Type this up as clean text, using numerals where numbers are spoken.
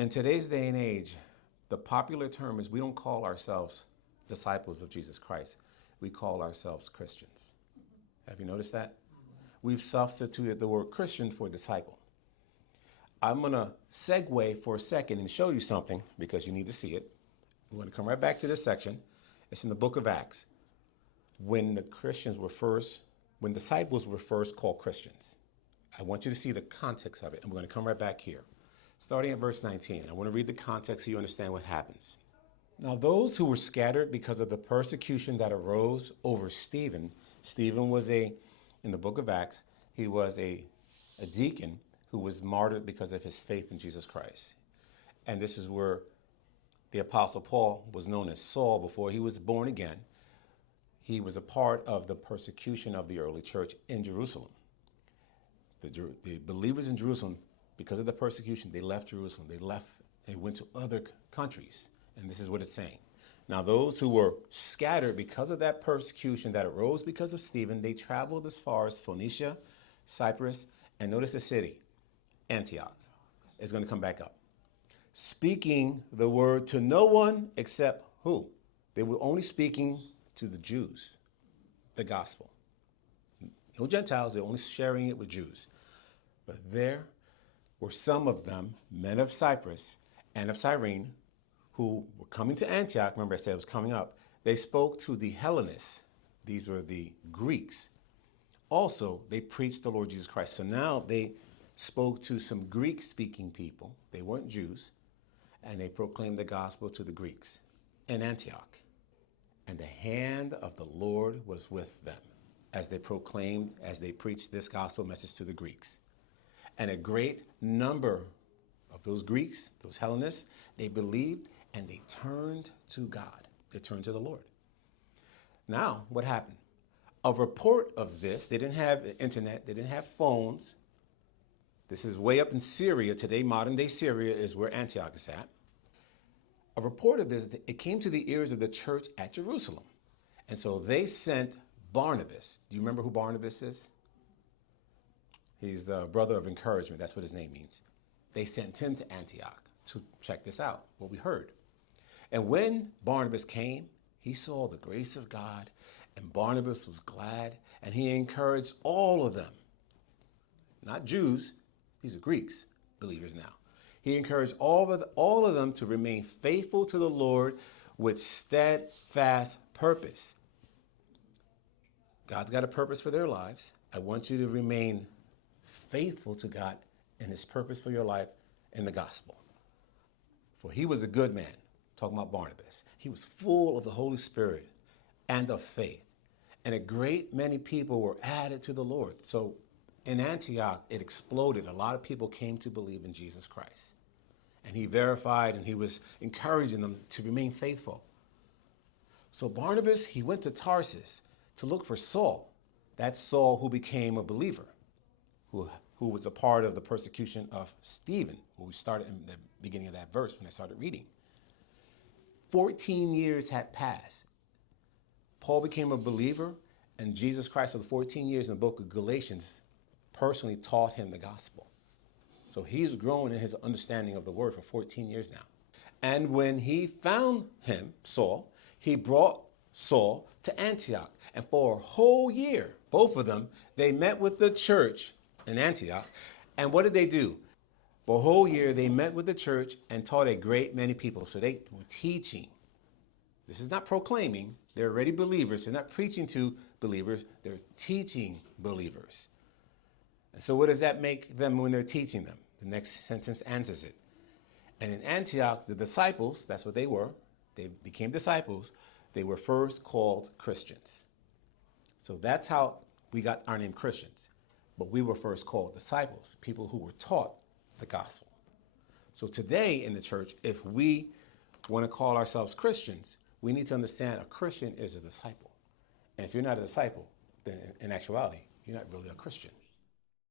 In today's day and age, the popular term is we don't call ourselves disciples of Jesus Christ. We call ourselves Christians. Have you noticed that? We've substituted the word Christian for disciple. I'm going to segue for a second and show you something because you need to see it. I'm going to come right back to this section. It's in the book of Acts. When disciples were first called Christians. I want you to see the context of it. I'm going to come right back here. Starting at verse 19. I want to read the context so you understand what happens. Now those who were scattered because of the persecution that arose over Stephen. Stephen was in the book of Acts, he was a deacon who was martyred because of his faith in Jesus Christ. And this is where the Apostle Paul was known as Saul before he was born again. He was a part of the persecution of the early church in Jerusalem. The believers in Jerusalem, because of the persecution, they left Jerusalem. They went to other countries. And this is what it's saying. Now, those who were scattered because of that persecution that arose because of Stephen, they traveled as far as Phoenicia, Cyprus, and notice the city, Antioch. It's going to come back up. Speaking the word to no one except who? They were only speaking to the Jews, the gospel. No Gentiles, they're only sharing it with Jews. But there were some of them, men of Cyprus and of Cyrene, who were coming to Antioch. Remember I said it was coming up. They spoke to the Hellenists. These were the Greeks. Also, they preached the Lord Jesus Christ. So now they spoke to some Greek-speaking people. They weren't Jews. And they proclaimed the gospel to the Greeks in Antioch. And the hand of the Lord was with them as they preached this gospel message to the Greeks. And a great number of those Greeks, those Hellenists, they believed and they turned to God. They turned to the Lord. Now, what happened? A report of this, they didn't have internet, they didn't have phones. This is way up in Syria. Today, modern day Syria is where Antioch is at. A report of this, it came to the ears of the church at Jerusalem. And so they sent Barnabas. Do you remember who Barnabas is? He's the brother of encouragement. That's what his name means. They sent him to Antioch to check this out, what we heard. And when Barnabas came, he saw the grace of God, and Barnabas was glad, and he encouraged all of them. Not Jews, these are Greeks, believers now. He encouraged all of them to remain faithful to the Lord with steadfast purpose. God's got a purpose for their lives. I want you to remain faithful to God and his purpose for your life in the gospel. For he was a good man, talking about Barnabas. He was full of the Holy Spirit and of faith. And a great many people were added to the Lord. So in Antioch, it exploded. A lot of people came to believe in Jesus Christ. And he verified and he was encouraging them to remain faithful. So Barnabas, he went to Tarsus to look for Saul. That's Saul who became a believer, who was a part of the persecution of Stephen, who we started in the beginning of that verse when I started reading. 14 years had passed. Paul became a believer, and Jesus Christ for the 14 years in the book of Galatians personally taught him the gospel. So he's grown in his understanding of the word for 14 years now. And when he found him, Saul, he brought Saul to Antioch. And for a whole year, both of them, they met with the church in Antioch. And what did they do? For a whole year, they met with the church and taught a great many people. So they were teaching. This is not proclaiming. They're already believers. They're not preaching to believers. They're teaching believers. And so what does that make them when they're teaching them? The next sentence answers it. And in Antioch, the disciples, that's what they were. They became disciples. They were first called Christians. So that's how we got our name Christians. But we were first called disciples, people who were taught the gospel. So today in the church, if we want to call ourselves Christians, we need to understand a Christian is a disciple. And if you're not a disciple, then in actuality, you're not really a Christian.